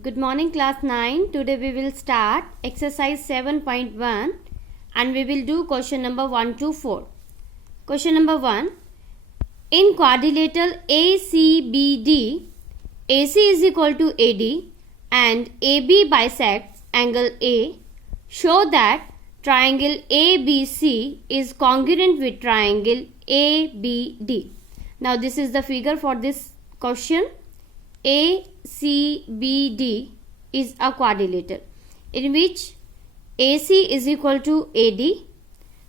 Good morning class 9. Today we will start exercise 7.1 and we will do question number 1 to 4. Question number 1. In quadrilateral ACBD, AC is equal to AD and AB bisects angle A. Show that triangle ABC is congruent with triangle ABD. Now this is the figure for this question. ACBD is a quadrilateral in which AC is equal to AD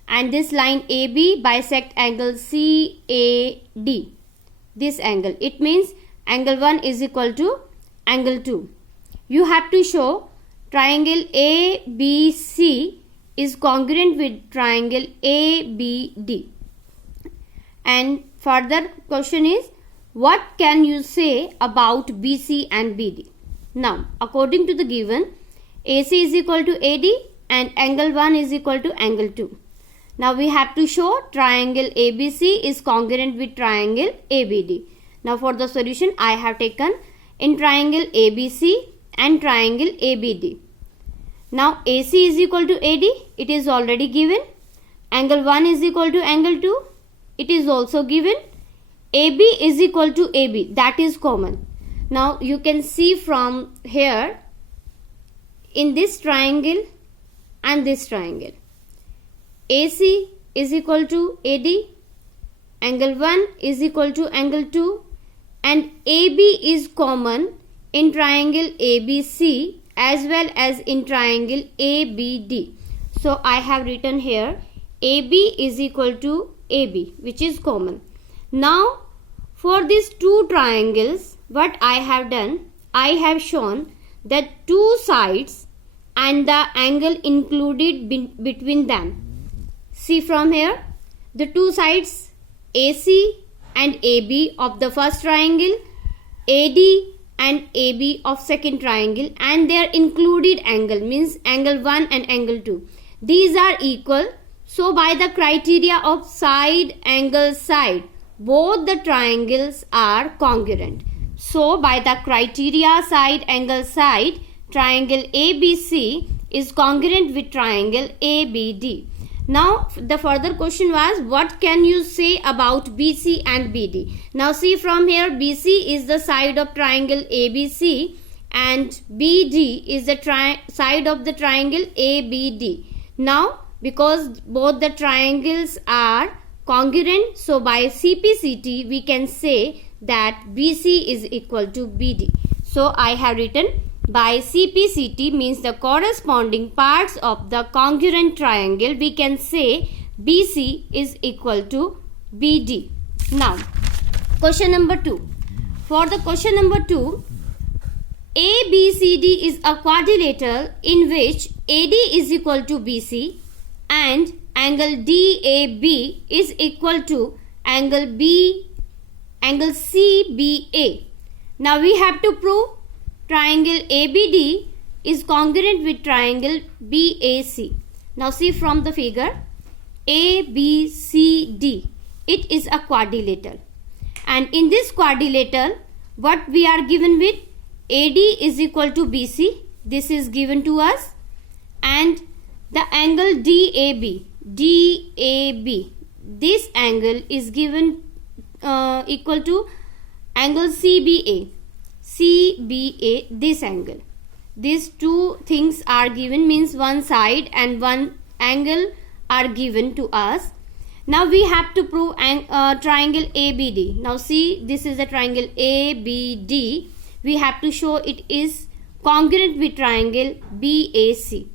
and this line AB bisect angle CAD. This angle, it means angle 1 is equal to angle 2. You have to show triangle ABC is congruent with triangle ABD. And further question is, what can you say about BC and BD? Now, according to the given, AC is equal to AD and angle 1 is equal to angle 2. Now, we have to show triangle ABC is congruent with triangle ABD. Now, for the solution, I have taken in triangle ABC and triangle ABD. Now, AC is equal to AD, it is already given. Angle 1 is equal to angle 2, it is also given. AB is equal to AB, that is common. Now you can see from here in this triangle and this triangle, AC is equal to AD, angle 1 is equal to angle 2 and AB is common in triangle ABC as well as in triangle ABD. So I have written here AB is equal to AB, which is common. Now for these two triangles, what I have done, I have shown that two sides and the angle included between them. See from here, the two sides AC and AB of the first triangle, AD and AB of second triangle, and their included angle means angle 1 and angle 2. These are equal. So by the criteria of side angle side, both the triangles are congruent. So by the criteria side angle side, triangle ABC is congruent with triangle ABD. Now the further question was, what can you say about BC and BD? Now see from here, BC is the side of triangle ABC and BD is the side of the triangle ABD. Now because both the triangles are congruent, so by CPCT we can say that BC is equal to BD. So I have written by CPCT means the corresponding parts of the congruent triangle, we can say BC is equal to BD. Now question number 2. For the question number 2, ABCD is a quadrilateral in which AD is equal to BC and angle DAB is equal to angle CBA. Now we have to prove triangle ABD is congruent with triangle BAC. Now see from the figure, ABCD, it is a quadrilateral. And in this quadrilateral, what we are given with, AD is equal to BC, this is given to us, and the angle DAB, this angle is given equal to angle CBA, this angle. These two things are given, means one side and one angle are given to us. Now we have to prove triangle ABD. Now see, this is the triangle ABD. We have to show it is congruent with triangle BAC.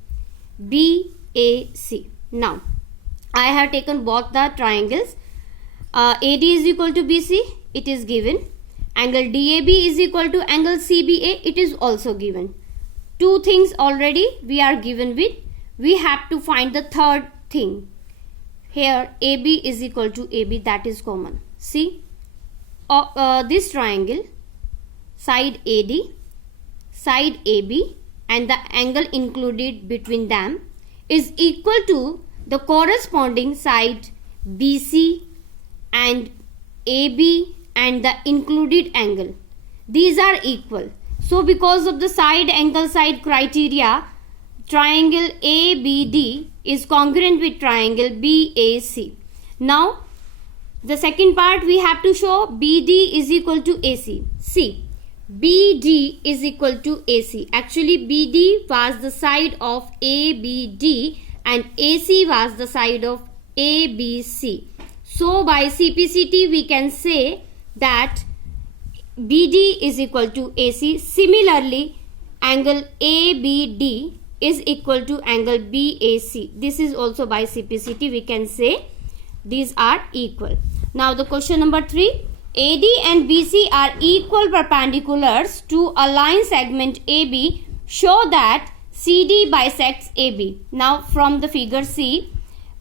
Now I have taken both the triangles. AD is equal to BC, it is given. Angle DAB is equal to angle CBA, it is also given. Two things already we are given with. We have to find the third thing. Here AB is equal to AB, that is common. See this triangle, side AD, side AB and the angle included between them is equal to the corresponding side BC and AB and the included angle. These are equal. So because of the side angle side criteria, triangle ABD is congruent with triangle BAC. Now the second part we have to show BD is equal to AC. See, BD is equal to AC. Actually BD was the side of ABD and AC was the side of ABC. So by CPCT we can say that BD is equal to AC. Similarly, angle ABD is equal to angle BAC. This is also by CPCT we can say these are equal. Now the question number 3. AD and BC are equal perpendiculars to a line segment AB. Show that CD bisects AB. Now from the figure C,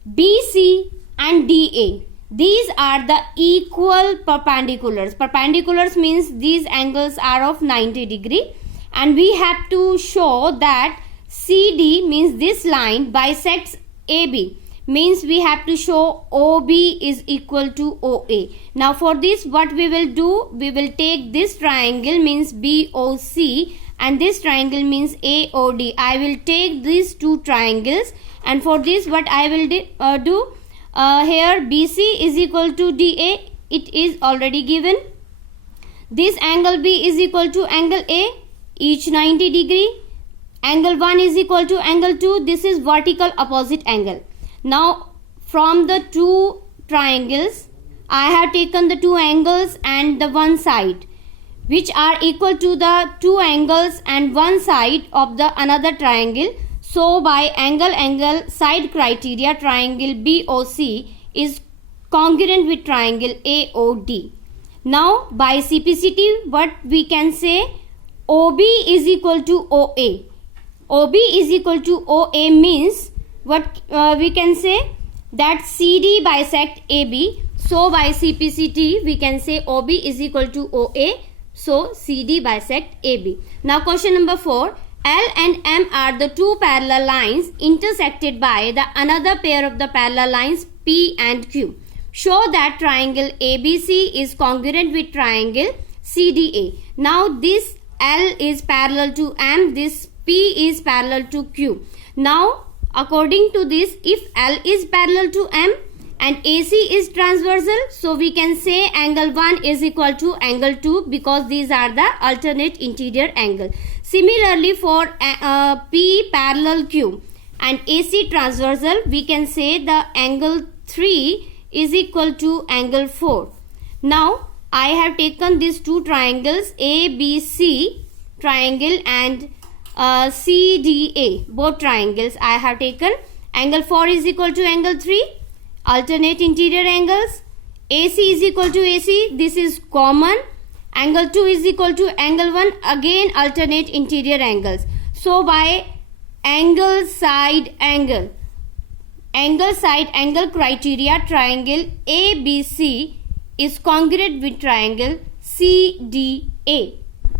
BC and DA, these are the equal perpendiculars. Perpendiculars means these angles are of 90 degree, and we have to show that CD means this line bisects AB, means we have to show OB is equal to OA. Now for this what we will do, we will take this triangle means BOC and this triangle means AOD. I will take these two triangles, and for this what I will do, here BC is equal to DA, it is already given. This angle B is equal to angle A, each 90 degree. Angle 1 is equal to angle 2, this is vertical opposite angle. Now from the two triangles I have taken the two angles and the one side which are equal to the two angles and one side of the another triangle. So by angle side criteria, triangle BOC is congruent with triangle AOD. Now by CPCT what we can say, OB is equal to OA. OB is equal to OA means what we can say that CD bisect AB. So by CPCT we can say OB is equal to OA. So CD bisect AB. Now question number 4. L and M are the two parallel lines intersected by the another pair of the parallel lines P and Q. Show that triangle ABC is congruent with triangle CDA. Now this L is parallel to M, this P is parallel to Q. Now according to this, if L is parallel to M and AC is transversal, so we can say angle 1 is equal to angle 2 because these are the alternate interior angle. Similarly for P parallel Q and AC transversal, we can say the angle 3 is equal to angle 4. Now I have taken these two triangles ABC triangle and CDA, both triangles I have taken. Angle 4 is equal to angle 3, alternate interior angles. AC is equal to AC, this is common. Angle 2 is equal to angle 1, again alternate interior angles. So by angle side angle criteria, triangle ABC is congruent with triangle CDA.